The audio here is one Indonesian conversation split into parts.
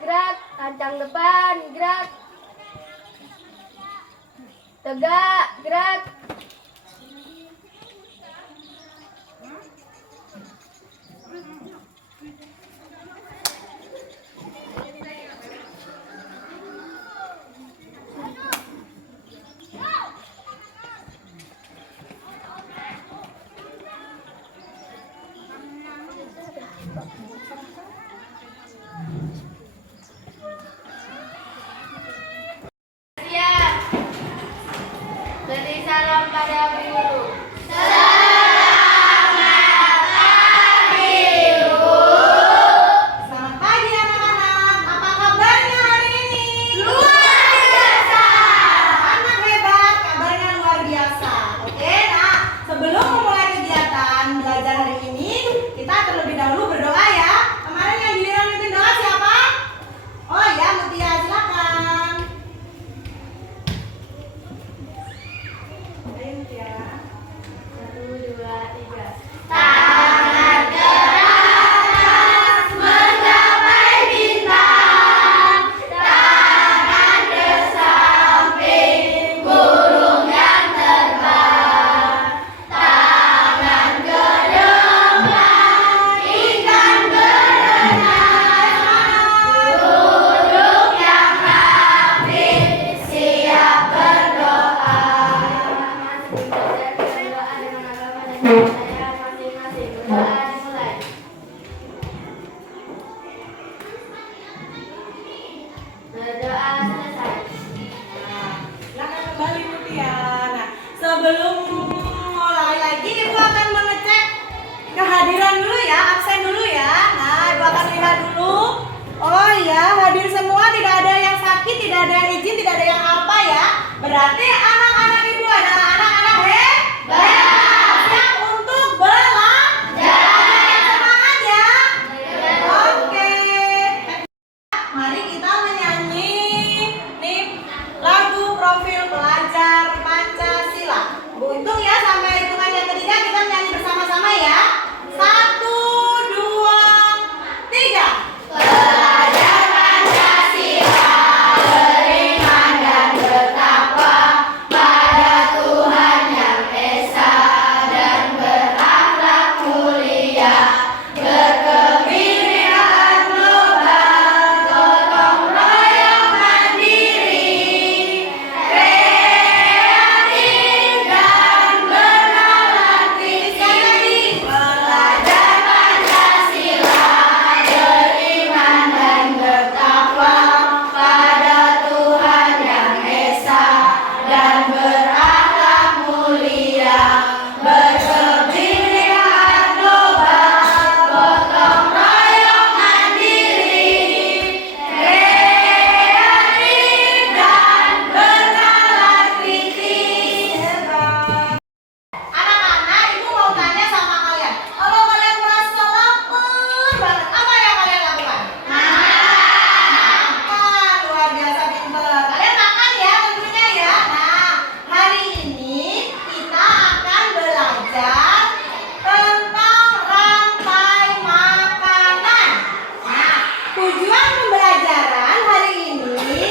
gerak, tancang depan, gerak. Tegak, gerak. Siap. Beri salam pada guru. Selamat pagi anak-anak. Apa kabarnya hari ini? Luar biasa. Anak hebat, kabarnya luar biasa. Oke, nah sebelum memulai kegiatan belajar hari ini, kita terlebih dahulu berdoa ya. Kemarin yang giliran mimpin doa siapa? Oh ya, Mutia, silakan. Ayo Mutia. 1, 2, 3. Tangan keras mencapai bintang, tangan ke samping burung yang terbang, tangan ke depan ikan berenang, duduk yang rapi siap berdoa. Saya masing-masing berdoa dimulai. Berdoa selesai. Silakan kembali Mutia. Nah, sebelum mulai lagi Ibu akan mengecek kehadiran dulu ya, absen dulu ya. Nah, Ibu akan lihat dulu. Oh ya, hadir semua, tidak ada yang sakit, tidak ada yang izin, tidak ada yang apa ya. Berarti anak-anak Ibu adalah anak-anak hebat. Siap untuk belajar. Semangat ya. Oke. Mari kita menyanyi nih lagu profil pelajar Pancasila. Bu hitung ya sampai hitungan yang ketiga kita menyanyi bersama-sama ya. 1, 2, 3. Pelajar Pancasila beriman dan bertakwa pada Tuhan Yang Esa dan berakhlak mulia, berkebudayaan global, gotong royong mandiri, kreatif dan bernalar kritis. Pelajar Pancasila beriman dan bertakwa pada Tuhan Yang Esa dan berakhlak mulia, berkebudayaan global, gotong royong mandiri, kreatif dan bernalar kritis. Anak-anak, Ibu mau tanya sama kalian. Kalau kalian merasa lapar banget, apa yang kalian lakukan? Makan, luar biasa pinter. Kalian makan ya tentunya ya. Nah, hari ini kita akan belajar tentang rantai makanan. Nah, tujuan pembelajaran hari ini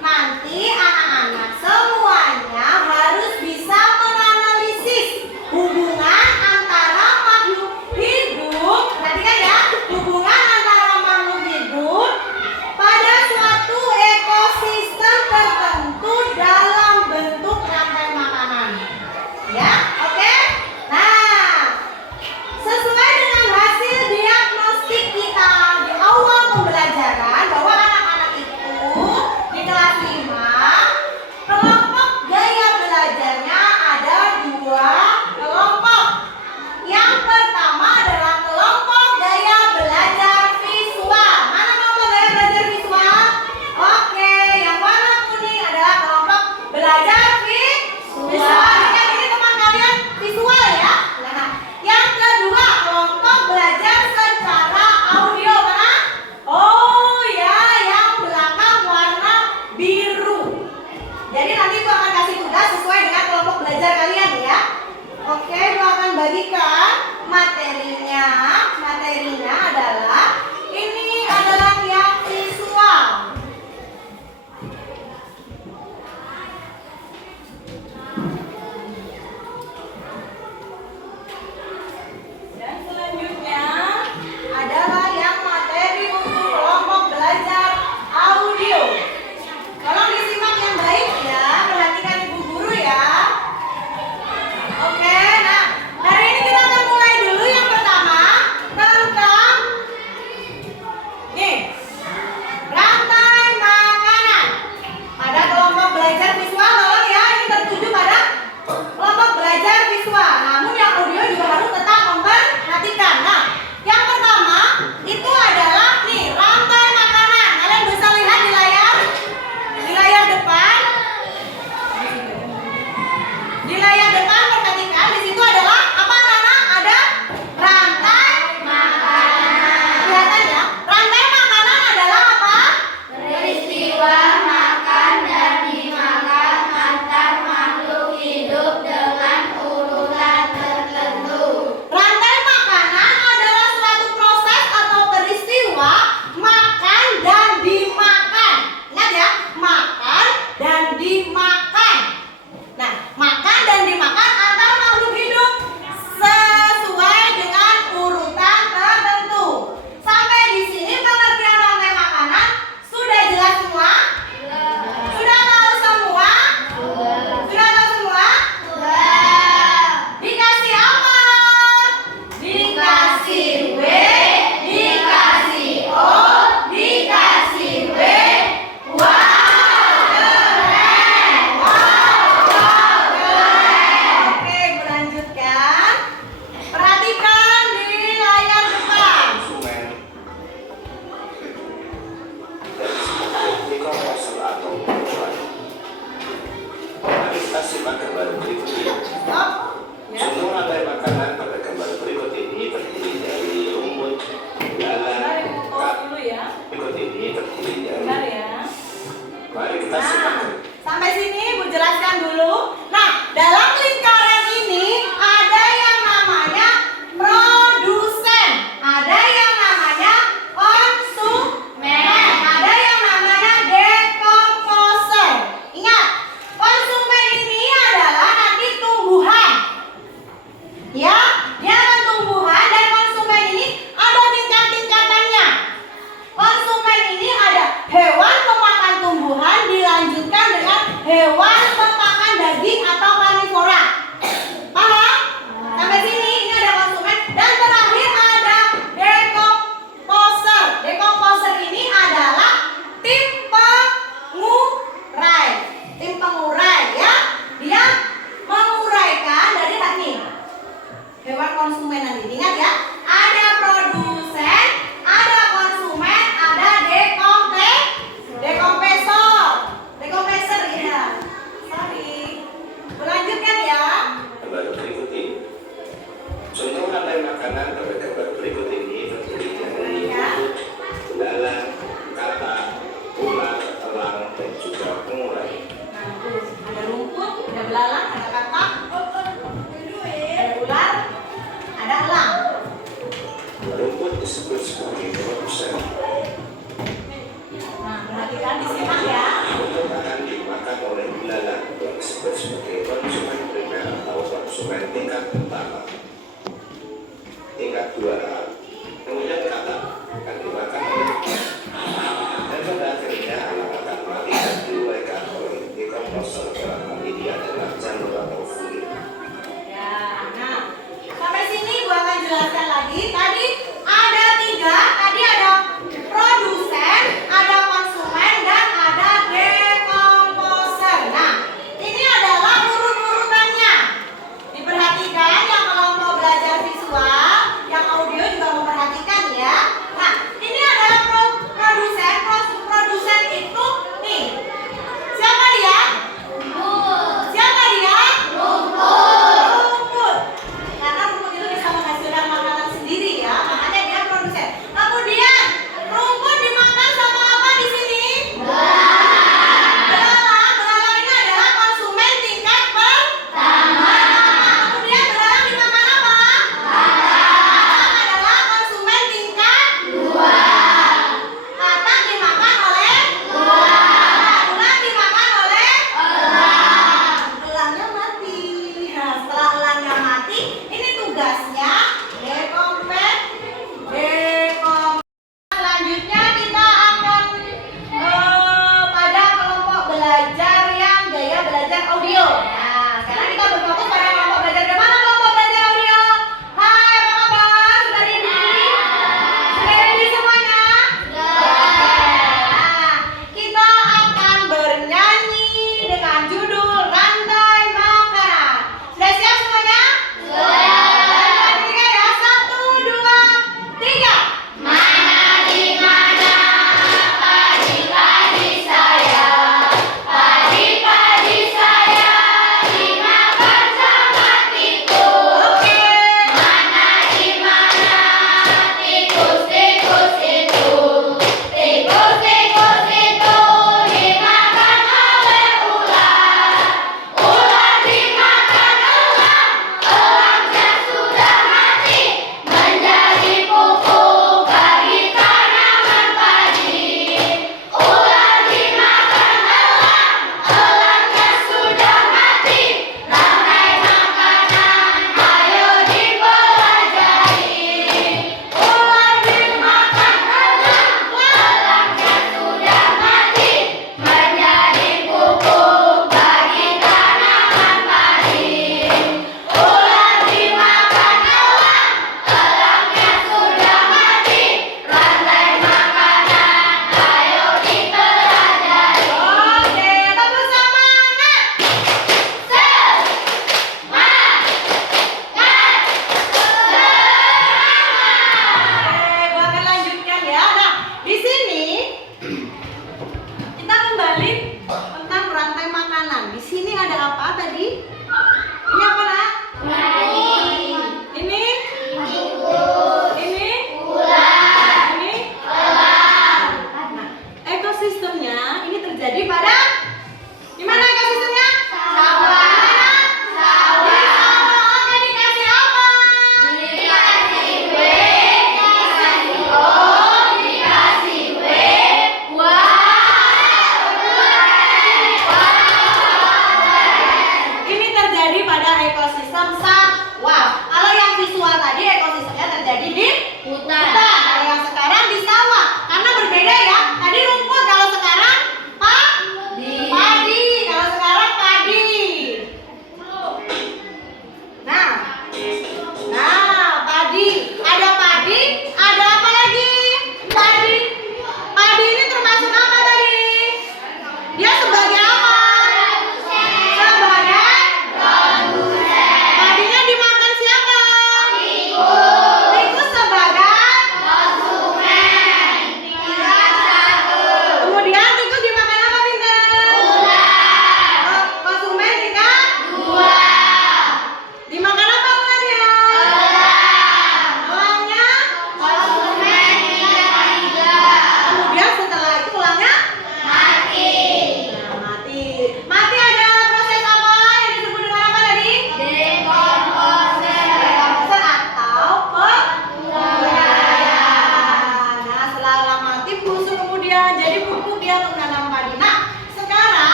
nanti anak-anak semuanya harus bisa menganalisis hubungan antara makhluk hidup. Perhatikan ya, hubungan antara makhluk hidup pada suatu ekosistem tertentu dalam bentuk rantai makanan. Ya, oke? Nah, sesuai dengan hasil diagnostik kita di awal pembelajaran bahwa anak-anak itu di kelas 5 kelompok gaya belajarnya ada 2 kelompok. Yang pertama adalah kelompok gaya belajar visual. Mana kelompok gaya belajar visual? Oke, yang warna kuning adalah kelompok belajar visual. Ini teman kalian visual ya. Nah, yang kedua kelompok belajar secara audio. Mana? Oh ya, yang belakang warna biru. Jadi nanti Ibu akan kasih tugas sesuai dengan kelompok belajar kalian ya. Oke, Ibu akan bagikan materinya. Materinya adalah ini adalah yang visual. disebut sebagai produsen. Nah, perhatikan disimak ya. Untuk akan dimakan oleh belalang yang disebut sebagai konsumen primer atau konsumen tingkat pertama. Tingkat 2, kemudian kata akan dimakan oleh dan pada akhirnya anak akan mati dan diuraikan oleh dekomposer dalam hal ini adalah janur atau fluid. Ya, nah sampai sini gua akan jelaskan lagi. Tadi ada 3, tadi ada produsen, ada konsumen, dan ada dekomposer. Nah, ini adalah urut-urutannya. Diperhatikan yang kelompok belajar visual, yang audio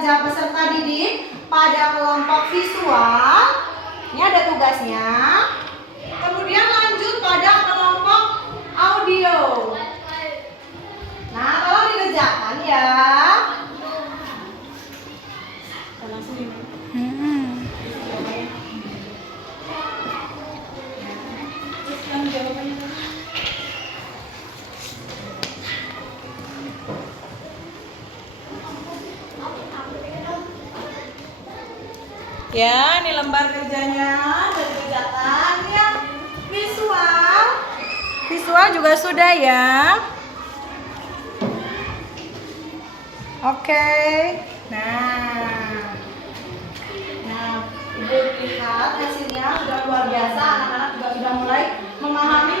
kerja peserta didik pada kelompok visual. Ini ada tugasnya. Kemudian lanjut pada kelompok audio. Nah, tolong dikerjakan ya. Langsung ini. Ya, ini lembar kerjanya sudah dikerjakan ya. Visual juga sudah ya. Oke. Nah, Ibu lihat hasilnya sudah luar biasa. Anak-anak juga sudah mulai memahami